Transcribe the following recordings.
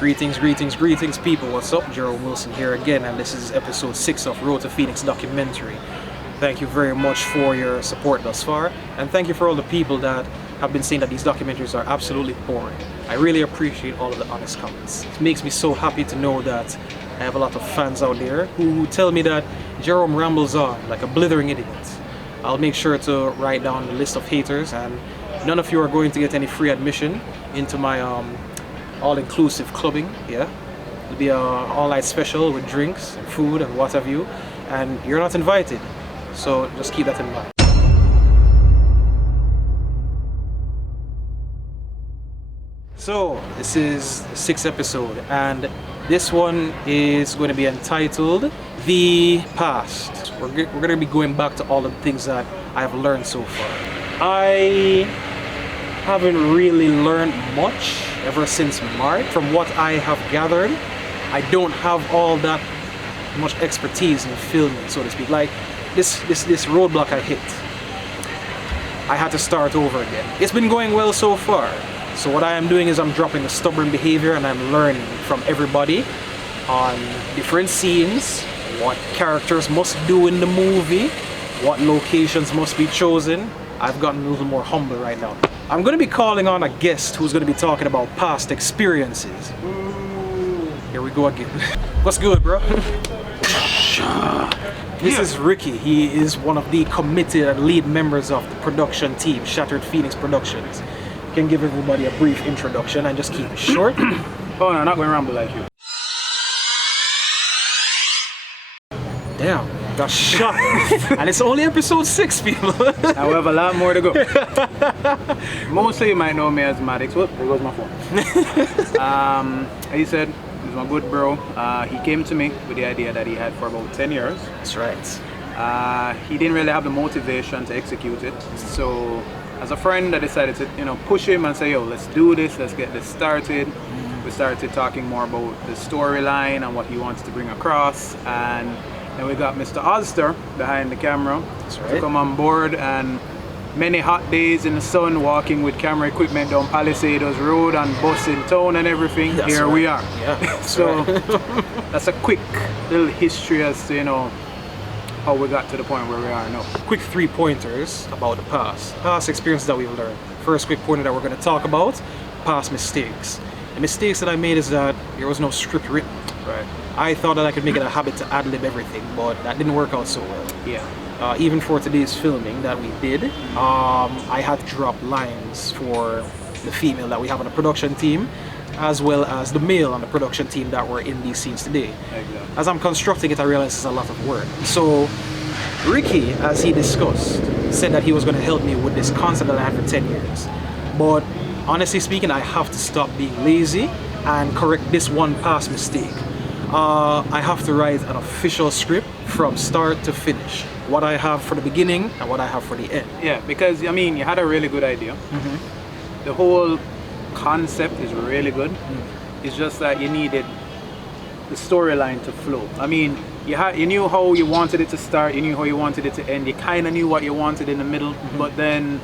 Greetings, greetings, greetings, people. What's up? Jerome Wilson here again, and this is episode 6 of Road to Phoenix documentary. Thank you very much for your support thus far, and thank you for all the people that have been saying that these documentaries are absolutely boring. I really appreciate all of the honest comments. It makes me so happy to know that I have a lot of fans out there who tell me that Jerome rambles on like a blithering idiot. I'll make sure to write down the list of haters, and none of you are going to get any free admission into my all-inclusive clubbing. Yeah, it'll be an all-night special with drinks and food and what have you, and you're not invited, so just keep that in mind. So this is the 6th episode, and this one is going to be entitled The Past. We're going to be going back to all the things that I have learned so far. I haven't really learned much ever since March. From what I have gathered, I don't have all that much expertise in filming, so to speak. Like this roadblock I hit, I had to start over again. It's been going well so far. So what I am doing is I'm dropping the stubborn behavior, and I'm learning from everybody on different scenes, what characters must do in the movie, what locations must be chosen. I've gotten a little more humble right now. I'm going to be calling on a guest who's going to be talking about past experiences. Here we go again. What's good, bro? This is Ricky. He is one of the committed and lead members of the production team, Shattered Phoenix Productions. You can give everybody a brief introduction and just keep it short. Oh no, I'm not going to ramble like you. Damn, got shot. And it's only episode 6, people. I will have a lot more to go. Mostly you might know me as Maddox. Whoop, there goes my phone. He said, he's my good bro. He came to me with the idea that he had for about 10 years. That's right. He didn't really have the motivation to execute it. So as a friend, I decided to, push him and say, yo, let's do this, let's get this started. We started talking more about the storyline and what he wants to bring across, and then we got Mr. Ozster behind the camera to come on board, and many hot days in the sun walking with camera equipment down Palisadoes Road and bus in town and everything. That's Here right. we are. Yeah, so that's a quick little history as to, how we got to the point where we are now. Quick 3 pointers about the past experiences that we've learned. First quick pointer that we're going to talk about, past mistakes. The mistakes that I made is that there was no script written. Right. I thought that I could make it a habit to ad-lib everything, but that didn't work out so well. Yeah. Even for today's filming that we did, I had to drop lines for the female that we have on the production team, as well as the male on the production team that were in these scenes today. Exactly. As I'm constructing it, I realized it's a lot of work. So Ricky, as he discussed, said that he was going to help me with this concept that I had for 10 years. But honestly speaking, I have to stop being lazy and correct this one past mistake. I have to write an official script from start to finish. What I have for the beginning and what I have for the end. Yeah, because you had a really good idea. The whole concept is really good. It's just that you needed the storyline to flow. You knew how you wanted it to start, you knew how you wanted it to end, you kind of knew what you wanted in the middle, but then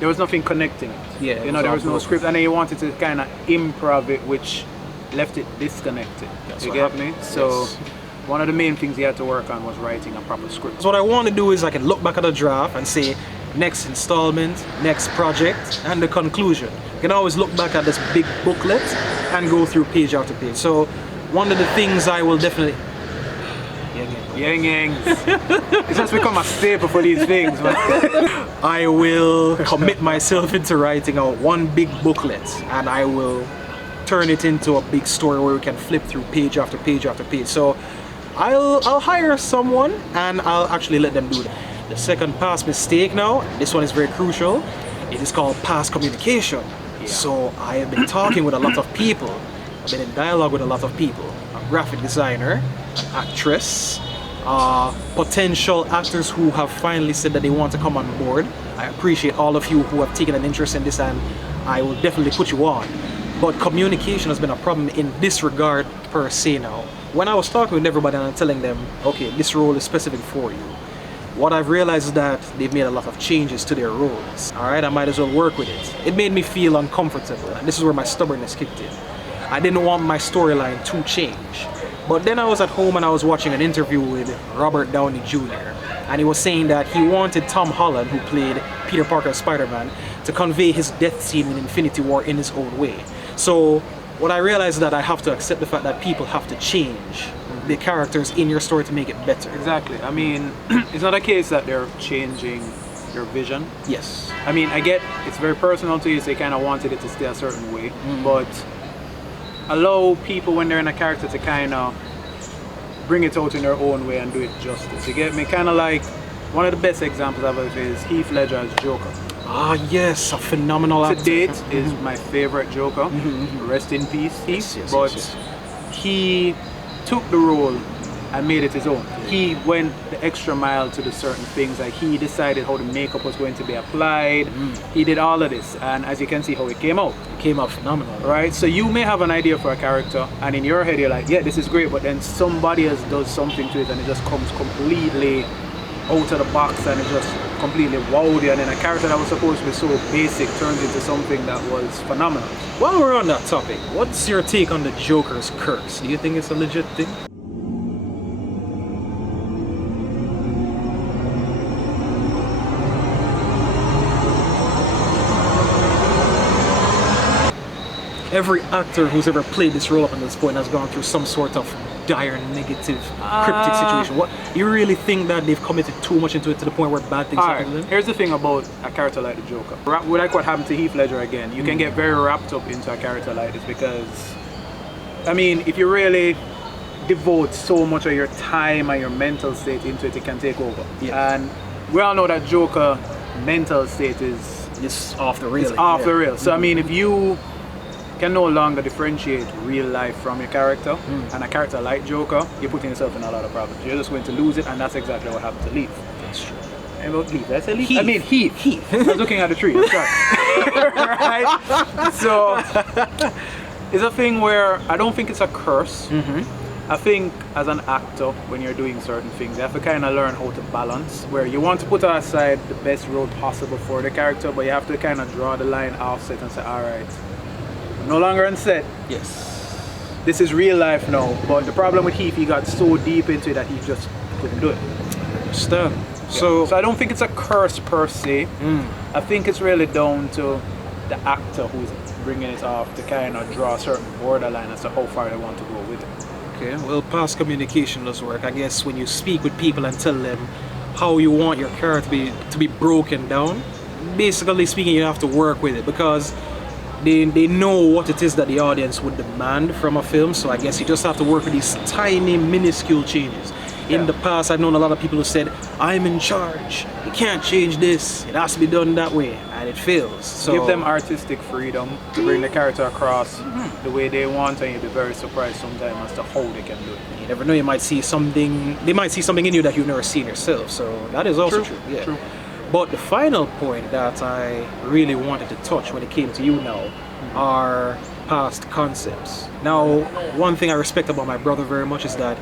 there was nothing connecting it. Yeah, there was no script, and then you wanted to kind of improv it, which left it disconnected. That's you what get me? happened. So Yes. one of the main things you had to work on was writing a proper script. So what I want to do is I can look back at the draft and say next installment, next project, and the conclusion. You can always look back at this big booklet and go through page after page. So one of the things I will definitely... Yang yangs. It's just become a staple for these things, man. I will commit myself into writing out one big booklet, and I will turn it into a big story where we can flip through page after page after page. So I'll hire someone and I'll actually let them do that. The second past mistake now, this one is very crucial. It is called past communication. Yeah. So I have been talking with a lot of people. I've been in dialogue with a lot of people. A graphic designer, an actress, potential actors who have finally said that they want to come on board. I appreciate all of you who have taken an interest in this, and I will definitely put you on. But communication has been a problem in this regard per se now. When I was talking with everybody and I'm telling them, okay, this role is specific for you, what I've realized is that they've made a lot of changes to their roles. Alright, I might as well work with it. It made me feel uncomfortable, and this is where my stubbornness kicked in. I didn't want my storyline to change. But then I was at home and I was watching an interview with Robert Downey Jr. and he was saying that he wanted Tom Holland, who played Peter Parker Spider-Man, to convey his death scene in Infinity War in his own way. So what I realized is that I have to accept the fact that people have to change the characters in your story to make it better. Exactly. I mean, it's not a case that they're changing your vision. Yes. I mean, I get it's very personal to you, so they kind of wanted it to stay a certain way, but allow people when they're in a character to kind of bring it out in their own way and do it justice. You get me? Kind of like one of the best examples of it is Heath Ledger as Joker. Ah, yes, a phenomenal actor. To date is my favorite Joker. Rest in peace, Heath. But he took the role and made it his own. He went the extra mile to do certain things. Like he decided how the makeup was going to be applied. He did all of this, and as you can see how it came out. It came out phenomenal. Right? So you may have an idea for a character, and in your head you're like, yeah, this is great, but then somebody else does something to it and it just comes completely out of the box and it just completely wowed you, and then a character that was supposed to be so basic turns into something that was phenomenal. While we're on that topic, what's your take on the Joker's curse? Do you think it's a legit thing? Every actor who's ever played this role up until this point has gone through some sort of dire, negative, cryptic situation. What you really think that they've committed too much into it to the point where bad things happen to them? Here's the thing about a character like the Joker. Like what happened to Heath Ledger again, you can get very wrapped up into a character like this because, I mean, if you really devote so much of your time and your mental state into it, it can take over. Yeah. And we all know that Joker mental state is off the rail. It's off the rail. So I mean, if you can no longer differentiate real life from your character, and a character like Joker, you're putting yourself in a lot of problems. You're just going to lose it, and that's exactly what happened to Leaf. That's true. About Leaf, did I say Leaf? Heath. I mean Heath. I was looking at the tree. I'm sorry. Right? So it's a thing where I don't think it's a curse. I think as an actor, when you're doing certain things, you have to kind of learn how to balance, where you want to put aside the best role possible for the character, but you have to kind of draw the line offset and say, all right, no longer on set. Yes. This is real life now. But the problem with Heath, he got so deep into it that he just couldn't do it. Understand. Yeah. So I don't think it's a curse per se. I think it's really down to the actor who's bringing it off to kind of draw a certain borderline as to how far they want to go with it. Okay, well, past communication does work. I guess when you speak with people and tell them how you want your character to be broken down, basically speaking, you have to work with it because they know what it is that the audience would demand from a film. So I guess you just have to work with these tiny, minuscule changes. In the past, I've known a lot of people who said, I'm in charge, you can't change this, it has to be done that way, and it fails. So give them artistic freedom to bring the character across the way they want, and you'll be very surprised sometimes as to how they can do it. You never know, they might see something in you that you've never seen yourself, so that is also true. Yeah. True. But the final point that I really wanted to touch when it came to you now are past concepts. Now, one thing I respect about my brother very much is that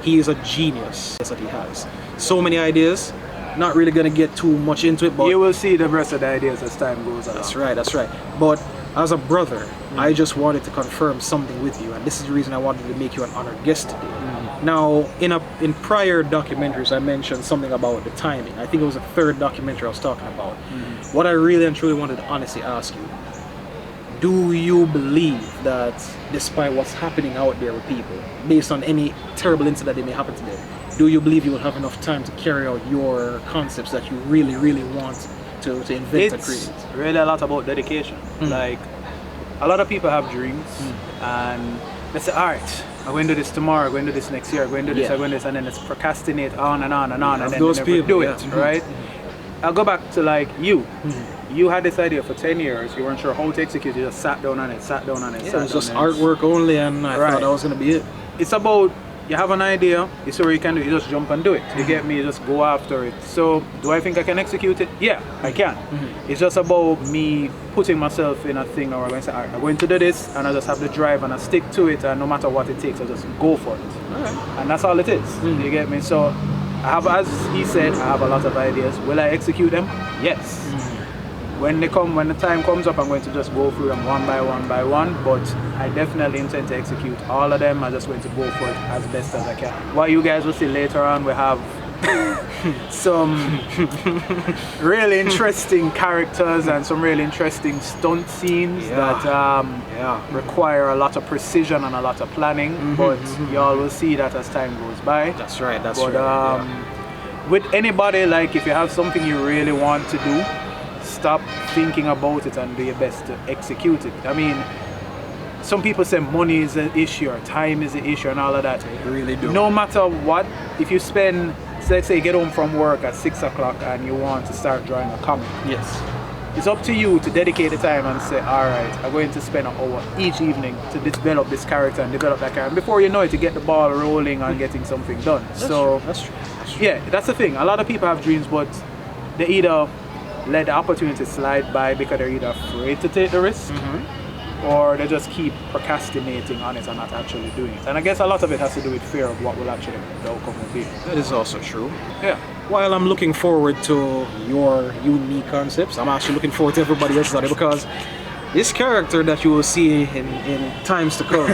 he is a genius. That's what he has. So many ideas, not really going to get too much into it, but you will see the rest of the ideas as time goes on. That's right. But as a brother, I just wanted to confirm something with you, and this is the reason I wanted to make you an honored guest today. Now, in prior documentaries, I mentioned something about the timing. I think it was the third documentary I was talking about. What I really and truly wanted to honestly ask you, do you believe that despite what's happening out there with people, based on any terrible incident that may happen to them, do you believe you will have enough time to carry out your concepts that you really, really want to invent and create? It's really a lot about dedication. Like, a lot of people have dreams, and they say, all right, I'm going to do this tomorrow, I'm going to do this next year, I'm going to do this, I'm going to do this, and then let's procrastinate on and on and on, and then those they never people, do it, right? I'll go back to like you. You had this idea for 10 years, you weren't sure how to execute, you just sat down on it. It was just artwork only, and I thought that was going to be it. It's about, you have an idea, you see where you can do it, you just jump and do it. You get me, you just go after it. So, do I think I can execute it? Yeah, I can. It's just about me putting myself in a thing where I'm going to say, all right, I'm going to do this, and I just have the drive, and I stick to it, and no matter what it takes, I just go for it. And that's all it is. You get me? So, I have, as he said, I have a lot of ideas. Will I execute them? Yes. when the time comes up, I'm going to just go through them one by one, but I definitely intend to execute all of them. I'm just going to go for it as best as I can. What you guys will see later on, we have some really interesting characters and some really interesting stunt scenes that require a lot of precision and a lot of planning, but y'all will see that as time goes by. That's right, that's but, right. With anybody, like if you have something you really want to do, stop thinking about it and do your best to execute it. I mean, some people say money is an issue or time is an issue and all of that. They really do. No matter what, if you spend, let's say you get home from work at 6 o'clock and you want to start drawing a comic. Yes. It's up to you to dedicate the time and say, alright, I'm going to spend an hour each evening to develop this character and develop that character. And before you know it, you get the ball rolling and getting something done. That's true. That's true. Yeah, that's the thing. A lot of people have dreams, but they either let the opportunity slide by because they're either afraid to take the risk, or they just keep procrastinating on it and not actually doing it. And I guess a lot of it has to do with fear of what will actually the outcome will be. That is also true. Yeah. While I'm looking forward to your unique concepts, I'm actually looking forward to everybody else's on it, because this character that you will see in times to come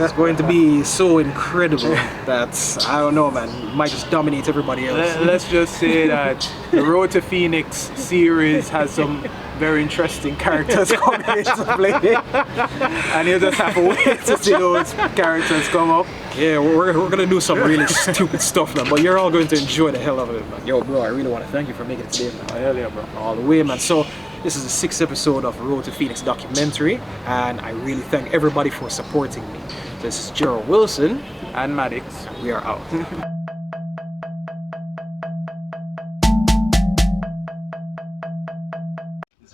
is going to be so incredible that, I don't know, man, it might just dominate everybody else. Let's just say that the Road to Phoenix series has some very interesting characters coming into play, and you just have to wait to see those characters come up. Yeah, we're gonna do some really stupid stuff now, but you're all going to enjoy the hell out of it, man. Yo, bro, I really want to thank you for making it today, man. Hell yeah, bro. All the way, man. So this is the 6th episode of Road to Phoenix documentary, and I really thank everybody for supporting me. This is Gerald Wilson And Maddox. and we are out. This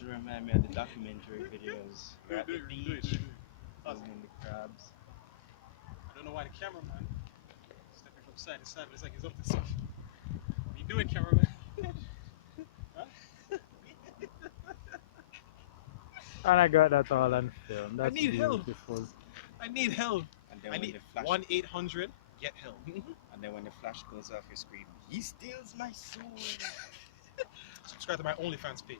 reminds me of the documentary videos. We're at the beach, filming the crabs. I don't know why the cameraman stepping from side to side, but it's like he's up to something. What are you doing, cameraman? And I got that all on film. That's I need help. beautiful. I need help. And then I when need the flash 1-800-GET-HELP. and then when the flash goes off, you scream, "He steals my soul!" Subscribe to my OnlyFans page.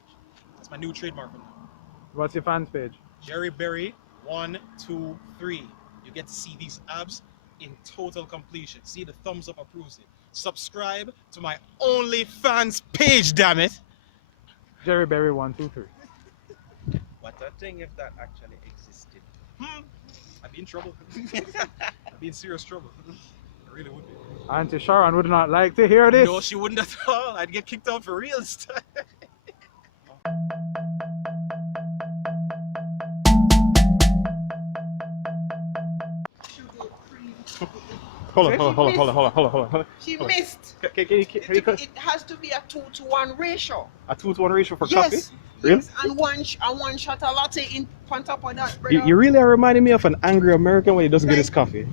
That's my new trademark from now. What's your fans page? Jerry Berry 123. You get to see these abs in total completion. See, the thumbs up approves it. Subscribe to my OnlyFans page, damn it. Jerry Berry 123. What a thing if that actually existed. I'd be in trouble. I'd be in serious trouble. I really would be. Auntie Sharon would not like to hear this. No, she wouldn't at all. I'd get kicked out for real stuff. Hold on. She missed. It has to be a 2-to-1 ratio. a 2-to-1 ratio for Yes. coffee? Really? Yes, and one shot of latte in on top of that. Brother. You really are reminding me of an angry American when he doesn't get his coffee.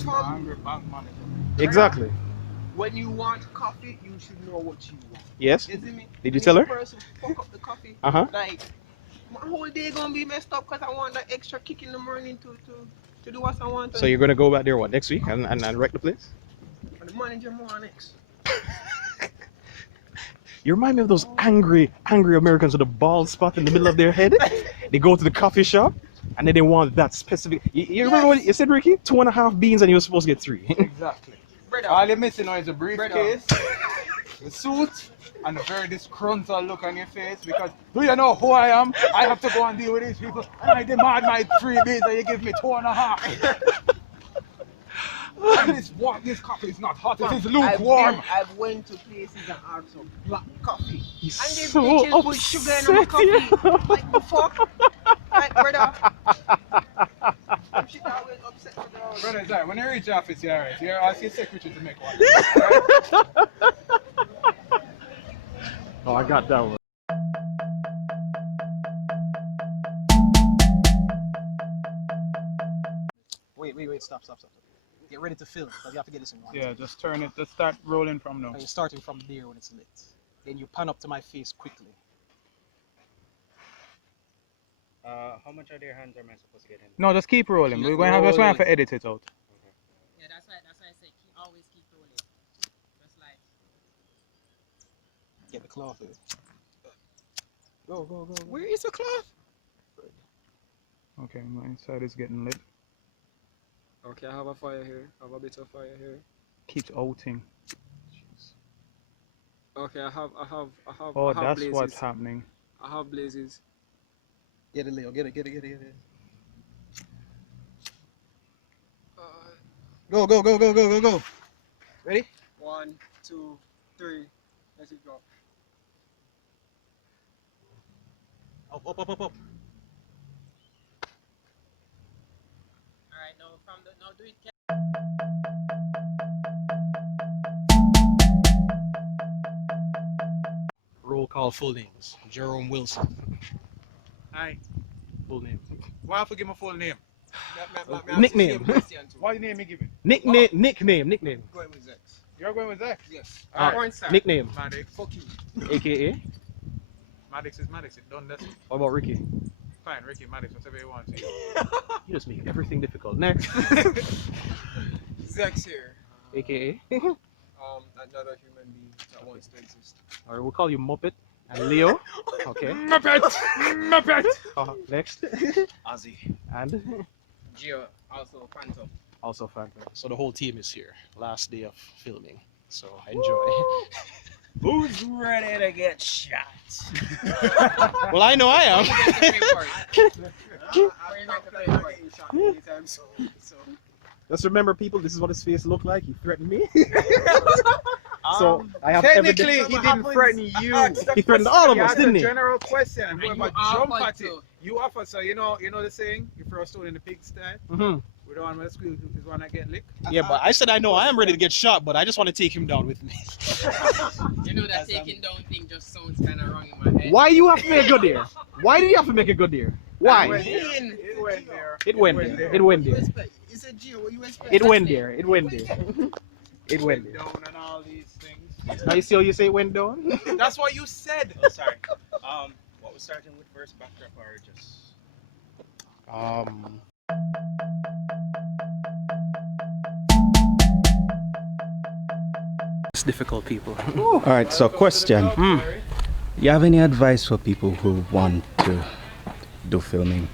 Tom, Exactly. when you want coffee, you should know what you want. Yes. Isn't it? Did you tell her? The person fuck up the coffee. Uh-huh. Like my whole day gonna be messed up because I want that extra kick in the morning to do what I want. So you're gonna go back there what, next week and wreck the place? And the manager more next. You remind me of those angry Americans with a bald spot in the middle of their head. They go to the coffee shop and then they want that specific. You remember what you said, Ricky? 2.5 beans and you were supposed to get 3. Exactly. Brother, All you're missing now is a briefcase, Brother. the suit, and a very disgruntled look on your face because do you know who I am? I have to go and deal with these people and I demand my 3 beans and you give me 2.5. And this coffee is not hot, it is lukewarm. I've went to places and asked for black coffee. He's And these so bitches put sugar in my coffee. Like the fuck? Like, brother. Them shit always upset me, dog. Brother, it's alright. When you reach the office, you're alright. You ask your secretary to make one. Alright? Oh, I got that one. Wait, stop. Get ready to film, because you have to get this in one. Yeah, just turn it, just start rolling from now. And you're starting from there when it's lit. Then you pan up to my face quickly. How much of their hands am I supposed to get in? No, just keep rolling. We're going to have to edit it out. Yeah, that's why I say always keep rolling. Just like Get the cloth. Go, go, go. Where is the cloth? Okay, my side is getting lit. Okay, I have a fire here. I have a bit of fire here. Keeps outing. Okay, I have Oh, I have that's blazes. what's happening. I have blazes. Get it, Leo. Get it. Go. Ready? 1, 2, 3. Let it go. Up. Alright, now do it. Roll call full names. Jerome Wilson. Hi. Full name. Why I forget my full name? Nickname. What name me give it? Nickname. Going with Zex. You're going with Zach? Yes. Alright. Nickname. Maddox. Fuck you. AKA. Maddox is Maddox. It done this. What about Ricky? Fine, Ricky, Maddox, whatever you want to. You just make everything difficult. Next. Zex here. AKA. Another human being that wants to exist. Alright, we'll call you Muppet. And Leo. Okay. Muppet! Next. Ozzy. And Gio, also Phantom. also Phantom. So the whole team is here. Last day of filming. So enjoy. Who's ready to get shot? Well, I know I am. Just remember, people, this is what his face looked like. He threatened me. So I have Technically, evidence. he didn't threaten you. He threatened all of He us, asked didn't a he? general question, and whoever jump offered at it, to. you offer. So you know the saying, you throw a stone in the pigsty. Mm-hmm. We don't want to squeal is one that get licked. Yeah, but I said I know I am ready to get shot, but I just want to take him down with me. You know that taking down thing just sounds kind of wrong in my head. Why you have to make a good there? Why do you have to make a good there? Why? It went there. It went there. It went there. You said Gio, what you expect? It went there. It went there. It went there. Down and all these things. Now you see how you say it went down? That's what you said. Oh, sorry. What was starting with first backdrop or just? It's difficult, people. All right, so question. You have any advice for people who want to do filming?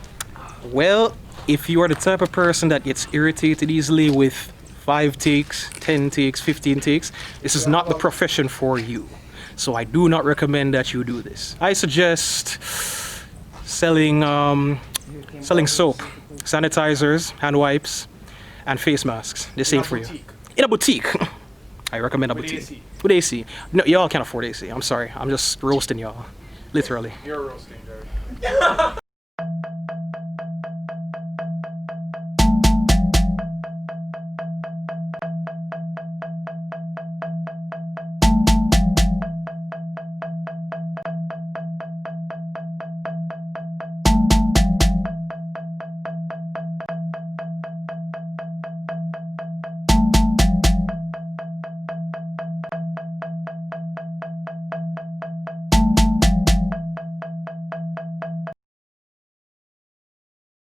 Well, if you are the type of person that gets irritated easily with 5 takes, 10 takes, 15 takes, this is not the profession for you. So I do not recommend that you do this. I suggest selling soap, sanitizers, hand wipes, and face masks. This ain't for you. In a boutique. I recommend a boutique. With AC. No, y'all can't afford AC. I'm sorry. I'm just roasting y'all. Literally. You're roasting, Jerry.